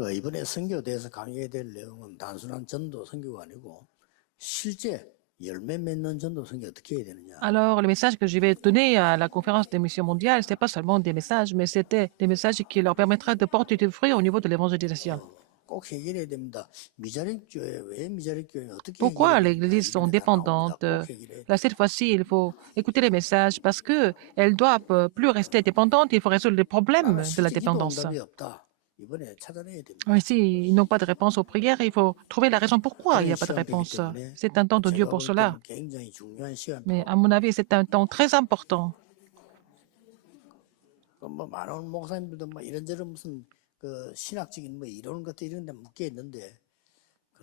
이번에 선교대에서 강의될 내용은 단순한 전도 선교가 아니고 실제 열매 맺는 전도 선교 어떻게 해야 되느냐. Alors, le message que je vais donner à la conférence des missions mondiales, ce n'était pas seulement des messages, mais c'était des messages qui leur permettraient de porter du fruit au niveau de l'évangélisation. 꼭 해결해야 됩니다. 미자립 교회 왜 미자립 교회는 어떻게 Pourquoi 해결해야 les 되느냐. églises sont 이번에 다 나옵니다. dépendantes? 꼭 해결해. Là, cette fois-ci, il faut écouter les messages parce qu'elles doivent plus rester dépendantes. Il faut résoudre les problèmes 나는 de la 실제 기도 dépendance. 응답이 없다. 이번에 찾아내야 됩니다. Mais s'ils n'ont pas de réponse aux prières, il faut trouver la raison pourquoi il n'y 그런 a pas de 시간이기 réponse. 때문에 C'est un temps de Dieu 제가 pour 볼 cela. 때는 굉장히 중요한 시간. Mais à mon avis, c'est un temps très important. 뭐 많은 목사님들도 뭐 이런저런 무슨 그 신학적인 뭐 이런 것들 이런 데 묶여 있는데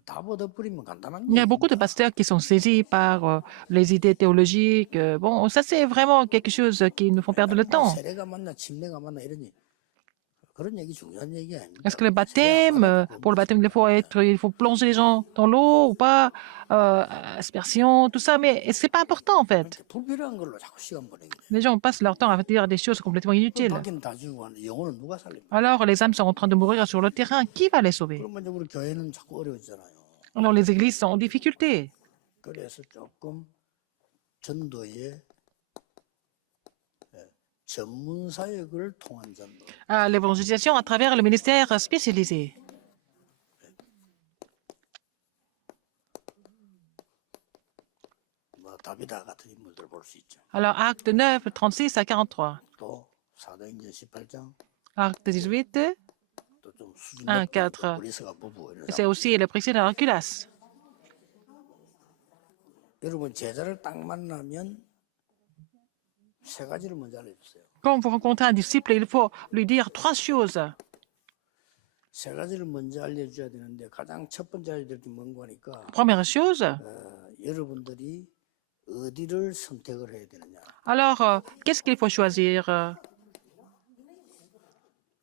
다 얻어버리면 간단한 Il y a beaucoup de 얘기입니다. pasteurs qui sont saisis par les idées théologiques. Bon, ça, c'est vraiment quelque chose qui nous font perdre le 뭐 temps. 세례가 맞나 침례가 맞나 이런 그런 얘기 중요한 얘기 아닙니다. Est-ce que le 세례 안 baptême, 받아도 pour le baptême, il faut plonger les gens dans l'eau ou pas, aspersion, tout ça, mais c'est pas important en fait. 불필요한 걸로 자꾸 시간 보내게 돼. Les gens passent leur temps à dire des choses complètement inutiles. 밖에는 다 죽고 하는데 영혼은 누가 살립니까? Alors, les âmes sont en train de mourir sur le terrain. Qui va les sauver? 그러면 이제 우리 교회는 자꾸 어려워지잖아요. Alors, les églises sont en difficulté. 그래서 조금 전도에 전문 사역을 통한 전도. L'évangélisation à travers le ministère spécialisé. 뭐 다비다 같은 인물들 볼 수 있죠. Alors, acte 9, 36 à 43. 또 사도행전 18장 Acte 18, 또좀 수준 1, 높은 4. 브리스가 부부 이런 C'est 사람. aussi le président d'Herculas. 여러분 제자를 딱 만나면 세 가지를 먼저 알려주세요. Quand vous rencontrez un disciple, il faut lui dire trois choses. 세 가지를 먼저 알려줘야 되는데 가장 첫 번째 알려줄 게 뭔가 하니까 Première chose, 여러분들이 어디를 선택을 해야 되느냐. alors, qu'est-ce qu'il faut choisir?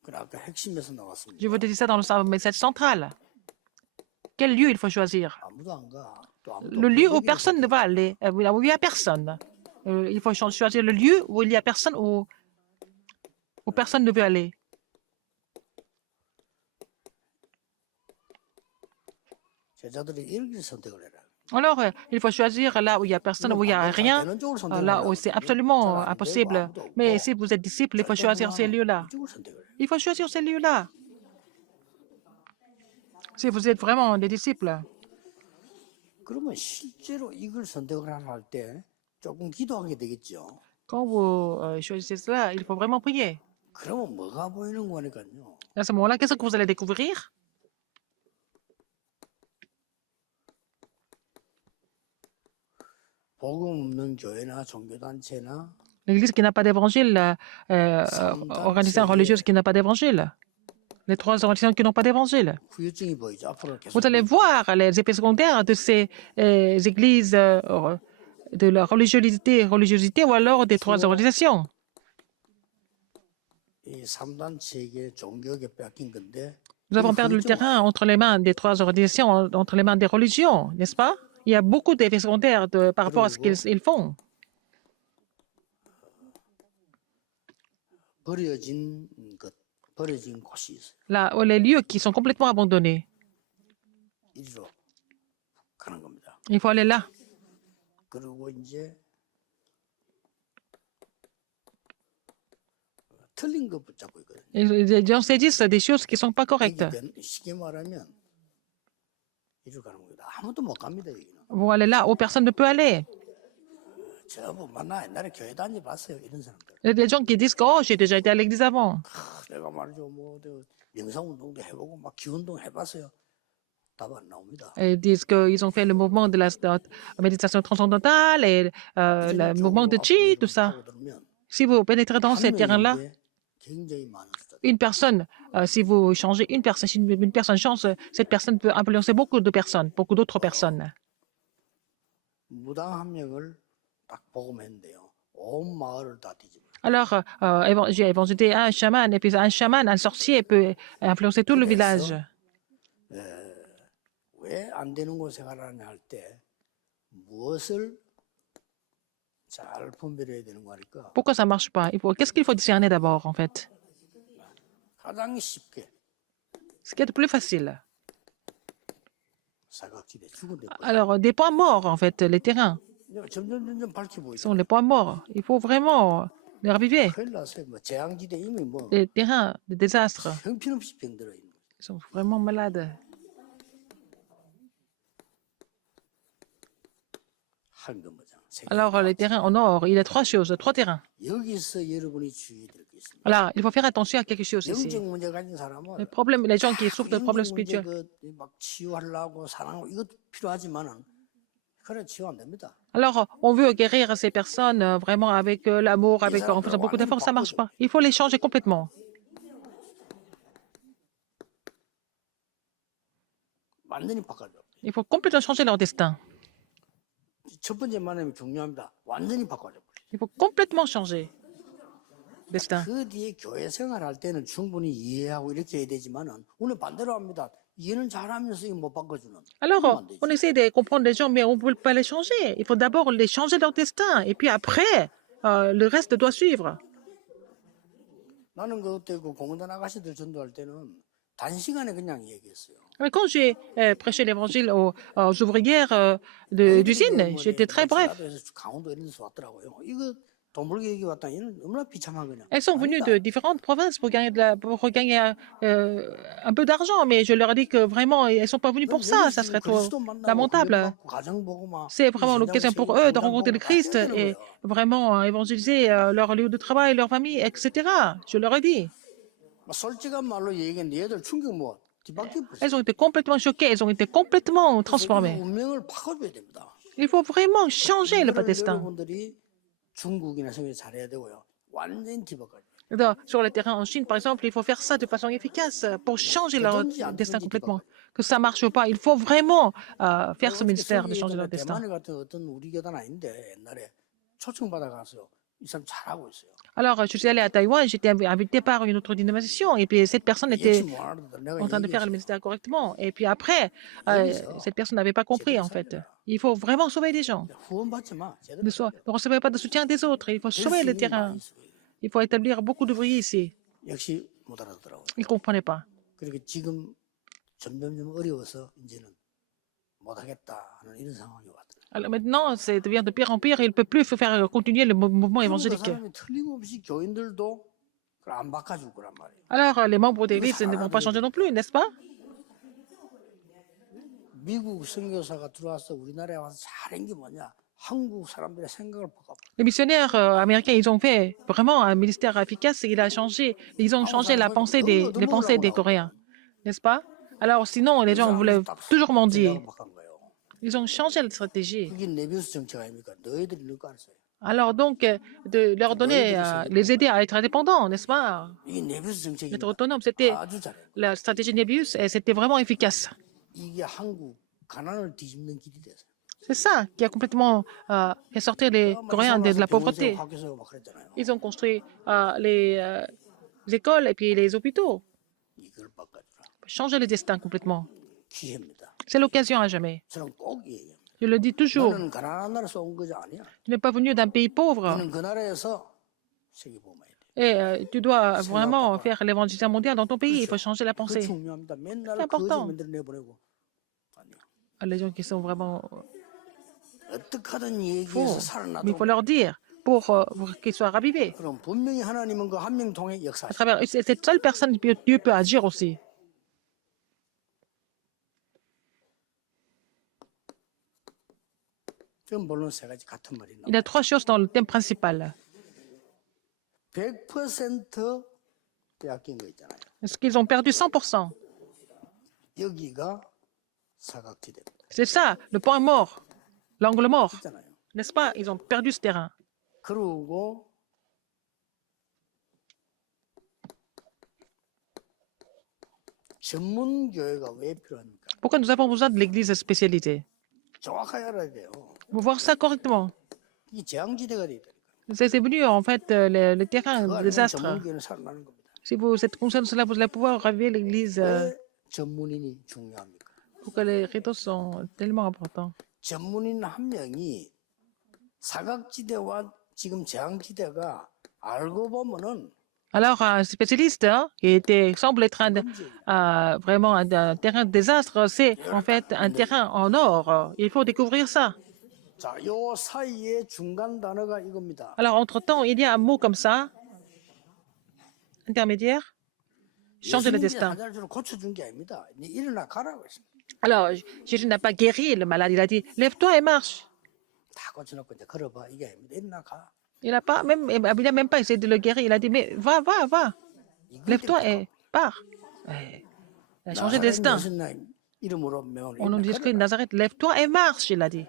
그 아까 핵심에서 나왔습니다. Je vous ai dit ça dans le message central. Quel lieu il faut choisir? 아무도 안 가. 또 아무도 Le lieu où 없는 personne ne va aller, où il n'y a personne. Il faut choisir le lieu où il n'y a personne, où personne ne veut aller. 제자들이 이렇게 선택을 해라. Alors, il faut choisir là où il n'y a personne, où il n'y a rien, 되는 쪽을 선택을 là où 하려고 c'est 그러거든요. absolument 잘안 되고 impossible. 아무도 없고 Mais si vous êtes disciple, il faut 잘 choisir ces 되는 lieux-là. 이쪽을 선택을 해요. Il faut choisir ces lieux-là. Si vous êtes vraiment des disciples. 그러면 실제로 이걸 선택을 할 때 조금 기도하게 되겠죠. Quand vous choisissez cela, il faut vraiment prier. 그러면 뭐가 보이는 거니까요. À ce moment-là, qu'est-ce que vous allez découvrir? 복음 없는 교회나 종교단체나 L'église qui n'a pas d'évangile, organisation religieuse qui n'a pas d'évangile. Les trois organisations qui n'ont pas d'évangile. 후유증이 보이죠. 앞으로 계속 Vous allez voir les effets secondaires de ces églises de la religiosité ou alors des trois organisations. 이 3단체에게 종교에 뺏긴 건데 Nous avons perdu le terrain entre les mains des trois organisations, entre les mains des religions, n'est-ce pas? Il y a beaucoup d'effets secondaires par rapport à ce qu'ils font. 버려진 것, 버려진 곳이 있어요. Là, les lieux qui sont complètement abandonnés. 이리로 가는 겁니다. Il faut aller là. 그리고 이제 틀린 거 붙잡고 있거든요. Les gens se disent des choses qui ne sont pas correctes. 쉽게 말하면 이리로 가는 겁니다. 아무도 못 갑니다 여기는. Vous allez là où personne ne peut aller. 저뭐 만나 옛날에 교회 다녀봤어요 이런 사람들. Il y a des gens qui disent que oh, j'ai déjà été à l'église avant. 내가 말이죠 뭐 명상 운동도 해보고 막 기운동 해봤어요. 답 안 나옵니다. Ils disent qu'ils ont fait le mouvement de la méditation transcendantale et le mouvement de Chi, tout ça. Si vous pénétrez dans ces terrains-là, une personne, si vous changez une personne, si une personne change, cette personne peut influencer beaucoup de personnes, beaucoup d'autres personnes. 무당 한 명을 딱 복음했는데요. 온 마을을 다 뒤집어요. Alors, j'ai évangélisé un chaman, et puis un chaman, un sorcier peut influencer tout le village. 왜 안 되는 곳에 가라냐 할 때 무엇을 잘 분별해야 되는 거 하니까 Pourquoi ça ne marche pas? Qu'est-ce qu'il faut discerner d'abord, en fait? 가장 쉽게 Ce qui est de plus facile. 사각지대 죽은 데 Alors, des points morts, en fait, les terrains 점점 밝혀 sont 보이죠. les points morts. Il faut vraiment les raviver. 큰일 났어요. 뭐 재앙지대 이미 뭐 Les terrains de désastre, 형편없이 병들어 있는 거죠. ils sont vraiment malades. 한금어장. Alors, les terrains en or, il y a trois choses, trois terrains. 여기서 여러분이 주의해야 될 게 있습니다. Alors, il faut faire attention à quelque chose ici. 영적 문제 가진 사람은 Les problèmes, les gens qui souffrent de problèmes 영적 문제 spirituels. 그막 치유하려고 사랑하고 이것도 필요하지만은 그래 치유 안 됩니다. Alors, on veut guérir ces personnes vraiment avec l'amour, avec en faisant beaucoup d'efforts, ça marche pas. Il faut les changer complètement. 완전히 바꿔줘. Il faut complètement changer leur destin. 첫 번째 만남이 중요합니다. 완전히 바꿔줘. Il faut complètement changer destin. 그 뒤에 교회 생활할 때는 충분히 이해하고 이렇게 해야 되지만은 오늘 반대로 합니다. 이해는 잘하면서 이거 못 바꿔주는. Alors, 그러면 안 되지. on essaie de comprendre les gens, mais on ne peut pas les changer. Il faut d'abord les changer leur destin. Et puis après, le reste doit suivre. 나는 그때 그 공단 아가씨들 전도할 때는 단시간에 그냥 얘기했어요. Mais quand j'ai prêché l'évangile aux ouvrières d'usine, j'étais très bref. 전라도에서 강원도 이런 데서 왔더라고요. 이거 돈 벌기 얘기 왔다. 얘는 얼마나 비참한 거냐. Elles sont venues de différentes provinces pour gagner un peu d'argent, mais je leur ai dit que vraiment, elles ne sont pas venues pour ça. Ça serait trop lamentable. C'est vraiment l'occasion pour eux de rencontrer le Christ et vraiment évangéliser leur lieu de travail, leur famille, etc. Je leur ai dit. 솔직한 말로 얘기했는데 얘들 충격 뭐 뒤바뀌어 버렸어요. Elles ont été complètement choquées, elles ont été complètement transformées. 운명을 바꿔줘야 됩니다. Il faut vraiment changer le 이거를 destin. 여러분들이 중국이나 성에 잘해야 되고요. 완전히 뒤바꿔. Sur le terrain en Chine, par exemple, il faut faire ça de façon efficace pour changer leur destin complètement. Que ça ne marche pas. Il faut vraiment faire ce ministère de changer leur destin. 대만에 같은 어떤 우리 교단 아닌데 옛날에 초청받아 가서 이 사람 잘하고 있어요. Alors, je suis allée à Taïwan, j'étais invitée par une autre dénomination, et puis cette personne était en train de faire le ministère correctement. Et puis après, cette personne n'avait pas compris, en fait. Il faut vraiment sauver des gens. 후원받지 마. 제대로 Ne recevez pas de soutien des autres. Il faut sauver le terrain. Il faut établir beaucoup d'ouvriers ici. 역시 못 알아듣더라고요. Ils ne comprenaient pas. 그렇게 지금 점점점 어려워서 이제는 못하겠다 하는 이런 상황이 왔더라고요. Alors maintenant, ça devient de pire en pire et il ne peut plus faire continuer le mouvement 그 évangélique. 사람이 틀림없이 교인들도 그걸 안 바꿔줄 거란 말이에요. Alors, les membres de l'Église ne vont pas changer non plus, n'est-ce pas? 미국 선교사가 들어와서 우리나라에 와서 잘한 게 뭐냐? 한국 사람들의 생각을 바꿔. Les missionnaires américains, ils ont fait vraiment un ministère efficace et ils ont changé les pensées des Coréens, n'est-ce pas? Alors, sinon, les gens voulaient toujours mendier. Ils ont changé la stratégie. 그게 네비우스 정책 아닙니까? 너희들이 넣고 알았어요. Alors donc, de leur donner, les aider à être indépendants, n'est-ce pas? 이게 네비우스 정책이 Être autonome, c'était 아주 잘해. la stratégie Nebius et c'était vraiment efficace. 이게 한국 가난을 뒤집는 길이 됐어요. C'est ça qui a complètement fait sortir les Coréens de la pauvreté. 학교 막 그랬잖아요. Ils ont construit les écoles et puis les hôpitaux. 이걸 바꿔주라. Changer le destin complètement. 기회입니다. C'est l'occasion à jamais. 저는 꼭 얘기해요. Je le dis toujours. 너는 가난한 나라에서 온 거지 아니야. Tu n'es pas venu d'un pays pauvre 너는 그 나라에서 세계 보험해야 돼. et tu dois vraiment faire l'évangélisation mondiale dans ton pays. Il faut changer la 그 pensée. 중요합니다. 맨날 C'est important. 거짓 만들어 내보내고. 아니요. Les gens qui sont vraiment 어떻게 하든 얘기해서 faux. Mais il 살아나도 faut leur dire pour qu'ils soient ravivés. 그럼 분명히 하나님은 그 한 명 통해 역사. À travers cette seule personne, Dieu peut agir aussi. 지금 물론 세 가지 같은 말이 Il y a trois choses dans le thème principal. 100% 빼앗긴 거 있잖아요. Est-ce qu'ils ont perdu 100%? 여기가 사각지대입니다. C'est ça, le point mort, l'angle mort. 있잖아요. N'est-ce pas? Ils ont perdu ce terrain. 그리고 전문 교회가 왜 필요합니까? Pourquoi nous avons besoin de l'église spécialisée? 정확하게 알아야 돼요. Il faut voir ça correctement. 이 재앙지대가 돼 있다니까. C'est venu en fait le terrain 그 de 안에는 désastre. 전문교회는 살아나는 겁니다. Si vous êtes conscient de cela, vous allez pouvoir raviver l'église. 왜 전문인이 중요합니까? Pourquoi les ritos sont tellement importants? 전문인 한 명이 사각지대와 지금 재앙지대가 알고 보면은 Alors, un spécialiste qui semble être vraiment un terrain de désastre, c'est en fait un terrain en or. Il faut découvrir ça. 자, 요 사이에 중간 단어가 이겁니다. Alors, entre-temps, il y a un mot comme ça, intermédiaire, changer le 예수님이 destin. 한 자를 고쳐준 게 아닙니다. 네 일어나 가라고 했습니다. Alors, Jésus n'a pas guéri le malade, il a dit, lève-toi et marche. 다 고쳐놓고 이제 걸어봐 이게 아닙니다. 일어나 가. Il n'a même pas essayé de le guérir, il a dit, mais va, va, va, lève-toi et pars. Il a changé de 나사렛 destin. 예수님 이름으로 명을 Au nom de 일어나 Jésus-Christ de 걸어라. Nazareth, lève-toi et marche, il a dit.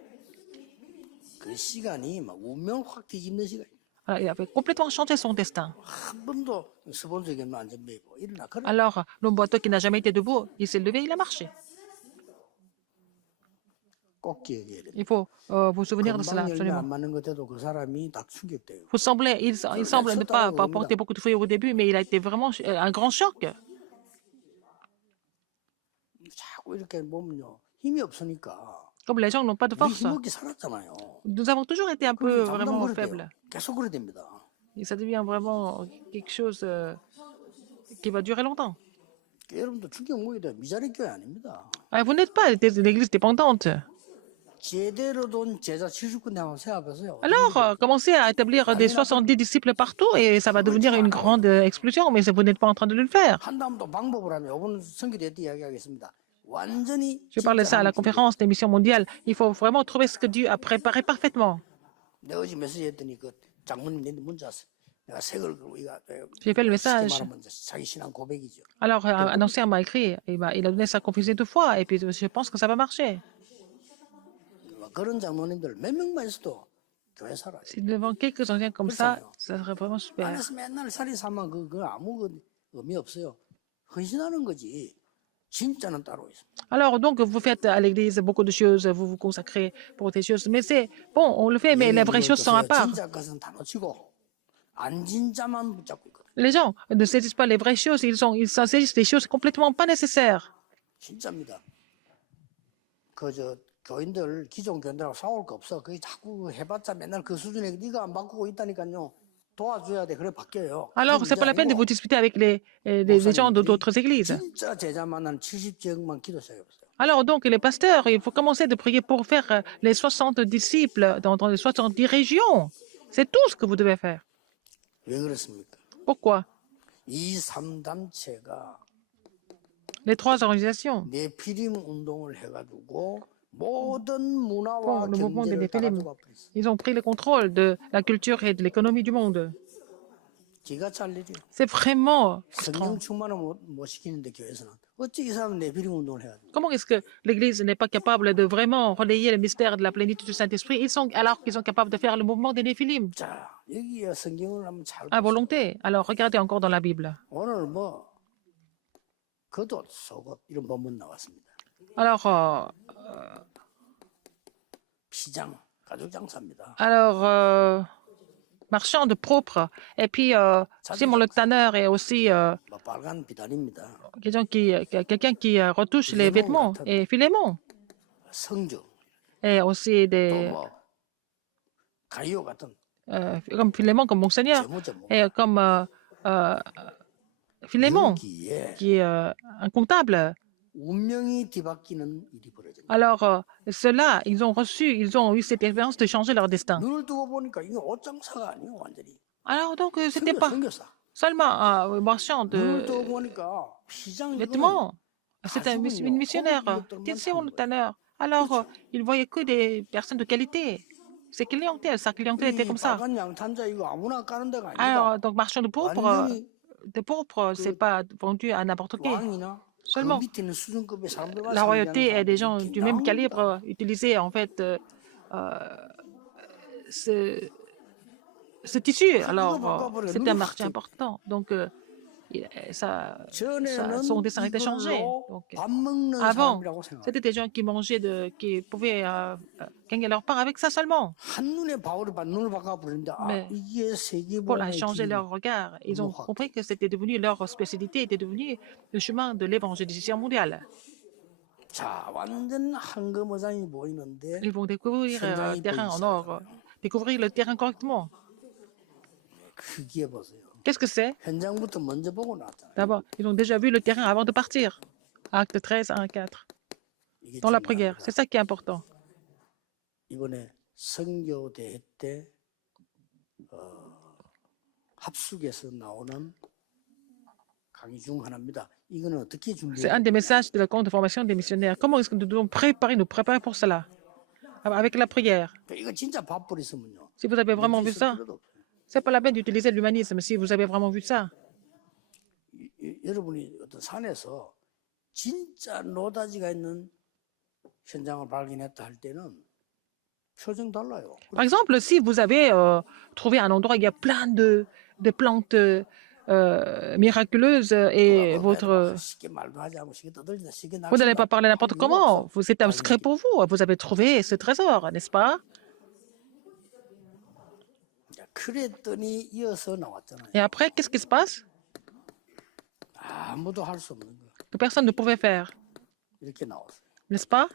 그 시간이 막 운명을 확 뒤집는 시간이에요. Alors, il avait complètement changé son destin. 한 번도 스폰서에게는 안 전매고 일어나 걸어라. Alors, l'homme boiteux qui n'a jamais été debout, il s'est levé, il a marché. 꼭 기억해야 돼요. Il faut vous souvenir de cela, 금방 열매 absolument. 안 맞는 것 같아도 그 사람이 딱 충격돼요. Il semble ne pas porter beaucoup de fruits au début, mais il a été vraiment un grand choc. 자꾸 이렇게 보면요 힘이 없으니까 Comme les gens n'ont pas de 우리 force, 힘없게 살았잖아요. nous avons toujours été un peu 잠깐 vraiment 그래야 돼요. faibles. 계속 그래야 됩니다. Et ça devient vraiment quelque chose qui va durer longtemps. 여러분도 충격 먹어야 돼요. 미자리 교회 아닙니다. Vous n'êtes pas une église dépendante. 제대로 돈 제자 70군데 한번 세워보세요. Alors, commencez à établir des 70 disciples partout et ça va devenir une grande explosion, mais vous n'êtes pas en train de le faire. 한 다음도 방법을 하면 이번 선교대 때 이야기하겠습니다. 완전히 Je parlais de ça à la conférence des missions mondiales. Il faut vraiment trouver ce que Dieu a préparé parfaitement. 내가 어제 메시지 했더니 그 장모님 내한테 문자 왔어. 내가 색을 그리고 이거 J'ai fait le message. 쉽게 말하면 자기 신앙 고백이죠. Alors, un ancien m'a écrit, il a donné sa confusion deux fois, et puis je pense que ça va marcher. 그런 장모님들 몇 명만 있어도 교회 살아요. Si devant quelques anciens comme ça serait vraiment super. 안에서 맨날 살이 사면 그 아무 의미 없어요. 헌신하는 거지. 진짜는 따로 있어. Alors, donc, vous faites à l'église beaucoup de choses, vous vous consacrez pour des choses, mais c'est bon, on le fait, mais les vraies choses sont à part. 진짜 것은 다 놓치고 안 진짜만 붙잡고 있거든. Les gens ne saisissent pas les vraies choses, ils s'en saisissent des choses complètement pas nécessaires. 진짜입니다. 그저 교인들 기존 교인들하고 싸울 거 없어. 그게 자꾸 해봤자 맨날 그 수준에 네가 안 바꾸고 있다니까요. 도와줘야 돼. 그래 바뀌어요. Alors, c'est pas la peine de vous disputer avec les gens d'autres églises. 진짜 제자만 한 70지역만 기도 시작해보세요. Alors, donc, les pasteurs, il faut commencer de prier pour faire les 60 disciples dans les 70 régions. C'est tout ce que vous devez faire. 왜 그렇습니까? Pourquoi? 이 3단체가 Les trois organisations 네피림 운동을 해가지고 모든 문화와 font le mouvement des 경제를 다 Néphilim. 가져가 버렸어요. Ils ont pris le contrôle de la culture et de l'économie du monde. 기가 찰 일이에요. C'est vraiment 성령 충만을 못 시키는데 교회에서는 어찌 이 사람 네피림 운동을 해가지고 Comment est-ce que l'Église n'est pas capable de vraiment relayer le mystère de la plénitude du Saint-Esprit alors qu'ils sont capables de faire le mouvement des Néphilim 자 여기에 성경을 한번 잘 à 보세요. volonté? Alors regardez encore dans la Bible. 오늘 뭐 겉옷 속옷 이런 본문 나왔습니다. Alors, 피장 가죽 장사입니다. marchand de propre. Et puis, Simon le tanneur et aussi 뭐 빨간 비단입니다. quelqu'un qui retouche les vêtements. Et Philémon. 성주 Et aussi 또뭐 가이오 같은 comme Philémon, comme Monseigneur. 재무전 Et comme Philémon, 여기에 qui est un comptable. 운명이 뒤바뀌는 일이 벌어집니다. Alors, ceux-là, ils ont eu cette expérience de changer leur destin. 눈을 뜨고 보니까 이게 옷 장사가 아니에요, 완전히. Alors, donc, c'était pas 선교사. seulement un marchand 눈을 de 뜨고 보니까 피장 이거는 vêtements. C'était une missionnaire. Simon le tanneur. Alors, il voyait que des personnes de qualité. Sa clientèle était comme ça. 빨간 양탄자 이거 아무나 까는 데가 아니다. Alors, donc, marchand 완전히 de pourpre, c'est pas vendu à n'importe qui. 왕이나 그 Seulement, 밑에 있는 수준급의 사람들과 la royauté 상대하는 et des gens 사람들이 du même 나옵니다. calibre utilisaient en fait ce tissu. Alors, c'est un marché important. Donc, son dessin était changé. Donc, 밥 먹는 avant, 사람이라고 생각. c'était des gens qui pouvaient gagner leur part avec ça seulement. 한눈에 바울이 눈을 바꿔버리는데 Mais 이게 세계 Paul a 복음의 changé 길이. leur regard. Ils ont compris que c'était devenu leur spécialité, était devenu le chemin de l'évangélisation mondiale. 자, 완전 황금어장이 보이는데 Ils vont découvrir le terrain en or, découvrir le terrain correctement. 크기에 보세요. Qu'est-ce que c'est? 현장부터 먼저 보고 나왔잖아요. D'abord, ils ont déjà vu le terrain avant de partir. Acte 13, 1, 4. 이게 Dans la prière. 중요합니다. C'est ça qui est important. 이번에 선교대회 때 합숙에서 나오는 강의 중 하나입니다. 이거는 어떻게 C'est un 준비해야 des messages de la camp de formation des missionnaires. Comment est-ce que nous devons nous préparer pour cela? Avec la prière. 이거 진짜 밥벌이 있으면요. Si vous avez vraiment vu ça, 필요도 없어요. c'est pas la peine d'utiliser l'humanisme. Si vous avez vraiment vu ça, 여러분이 어떤 산에서 진짜 노다지가 있는 현장을 발견했다 할 때는 표정 달라요. par exemple, si vous avez trouvé un endroit où il y a plein de plantes miraculeuses et votre... 쉽게 말도 하지 않고 쉽게 떠들다 쉽게 Vous n'allez pas 낚시다. parler n'importe comment. C'est un secret pour vous. Vous avez trouvé ce trésor, n'est-ce pas? 그랬더니 이어서 나왔잖아요. Et après, qu'est-ce qui se passe? 아무도 할 수 없는 거. Que personne ne pouvait faire, 이렇게 나왔어요. n'est-ce pas?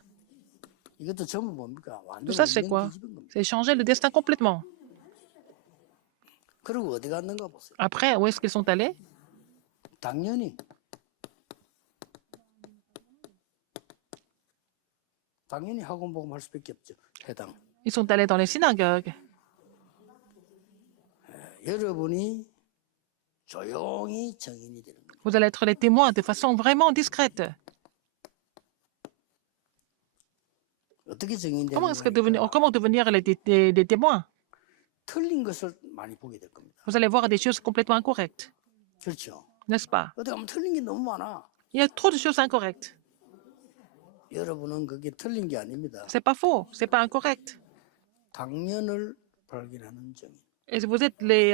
이것도 전부 뭡니까? 완전 Tout ça, c'est 운명 quoi? 뒤집은 겁니다. C'est changer le destin complètement. 그리고 어디 갔는가 보세요. Après, où est-ce qu'ils sont allés? 당연히 학원 복음 할 수밖에 없죠. 해당. Ils sont allés dans les synagogues. 여러분이 조용히 정인이 되는 겁니다. Vous allez être les témoins de façon vraiment discrète. 어떻게 정인되는 Comment est-ce que 거니까 comment devenir des témoins? 틀린 것을 많이 보게 될 겁니다. Vous allez voir des choses complètement incorrectes, 그렇죠. n'est-ce pas? 어디 가면 틀린 게 너무 많아. Il y a trop de choses incorrectes. 여러분은 그게 틀린 게 아닙니다. C'est pas faux, c'est pas incorrect. 당연을 발견하는 정인. Et vous êtes les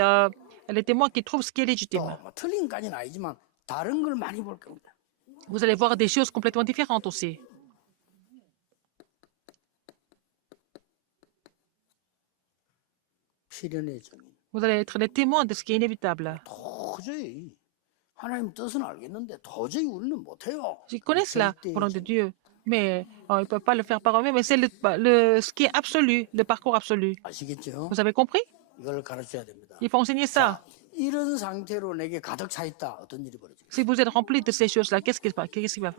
témoins qui trouvent ce qui est légitime. 뭐 틀린 것까지는 아니지만 다른 걸 많이 볼 겁니다. Vous allez voir des choses complètement différentes aussi. 필연의 정인. Vous allez être les témoins de ce qui est inévitable. 도저히 하나님 뜻은 알겠는데 도저히 우리는 못해요. Ils connaissent la 절대의 volonté de 정인. Dieu, mais ils ne peuvent pas le faire par eux-mêmes. Mais c'est ce qui est absolu, le parcours absolu. 아시겠죠? Vous avez compris? 이걸 가르쳐야 됩니다. Il faut enseigner ça. 자, 이런 상태로 내게 가득 차 있다. 어떤 일이 벌어지겠어요? Si vous êtes rempli de ces choses-là, qu'est-ce qui va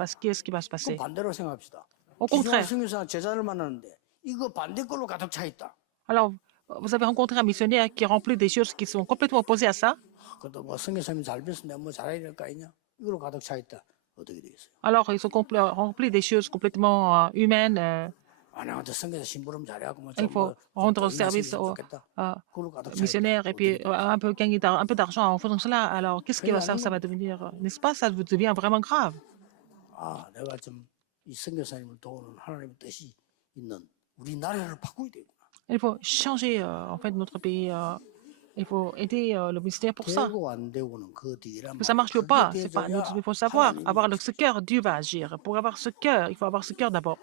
se 그럼 passer? 반대로 생각합시다. Au 기존 contraire. 성교사 제자를 만나는데 이거 반대 걸로 가득 차 있다. Alors, vous avez rencontré un missionnaire qui est rempli des choses qui sont complètement opposées à ça. 그것도 뭐 성교사님이 잘 배웠으면 내가 뭐 잘해야 될 거 아니냐? 이걸로 가득 차 있다. 어떻게 되겠어요? Alors, ils sont remplis des choses complètement humaines. 아, 나한테 성교사 심부름 잘해갖고 뭐 Il faut rendre service aux 그걸로 가득 차 missionnaires et puis un peu gagner un peu d'argent en faisant cela. Alors, qu'est-ce qui va ça va devenir, n'est-ce pas? Ça devient vraiment grave. 아, 내가 좀 이 선교사님을 도우는 하나님의 뜻이 있는 우리 나라를 바꾸어야 되구나. Il faut changer en fait notre pays. Il faut aider le ministère pour ça. 되고 안 되고는 그 뒤란 Que ça marche ou 그게 pas, c'est pas nous. 돼줘야 Il faut savoir 하나님이 avoir ce cœur. Dieu va agir. Pour avoir ce cœur, il faut avoir ce cœur d'abord.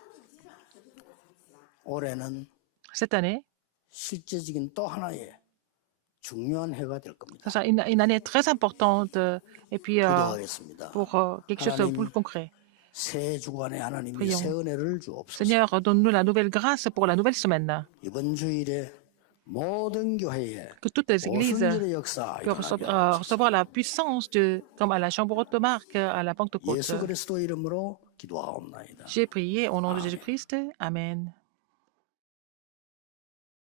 올해는 Cette année, 실제적인 또 하나의 중요한 해가 될 겁니다. ça sera une année très importante et puis 기도하겠습니다. pour quelque chose de plus concret. 새 주간에 하나님이 Prions. 새 은혜를 주옵소서. Seigneur, donne-nous la nouvelle grâce pour la nouvelle semaine. 이번 주일에 모든 교회에 Que toutes les églises 오순절의 역사 puissent 일어나게 recevoir la puissance comme à la chambre de Marc, à la 하옵소서. Pentecôte. 예수 그리스도 이름으로 기도하옵나이다. J'ai prié au nom de Jésus-Christ. Amen.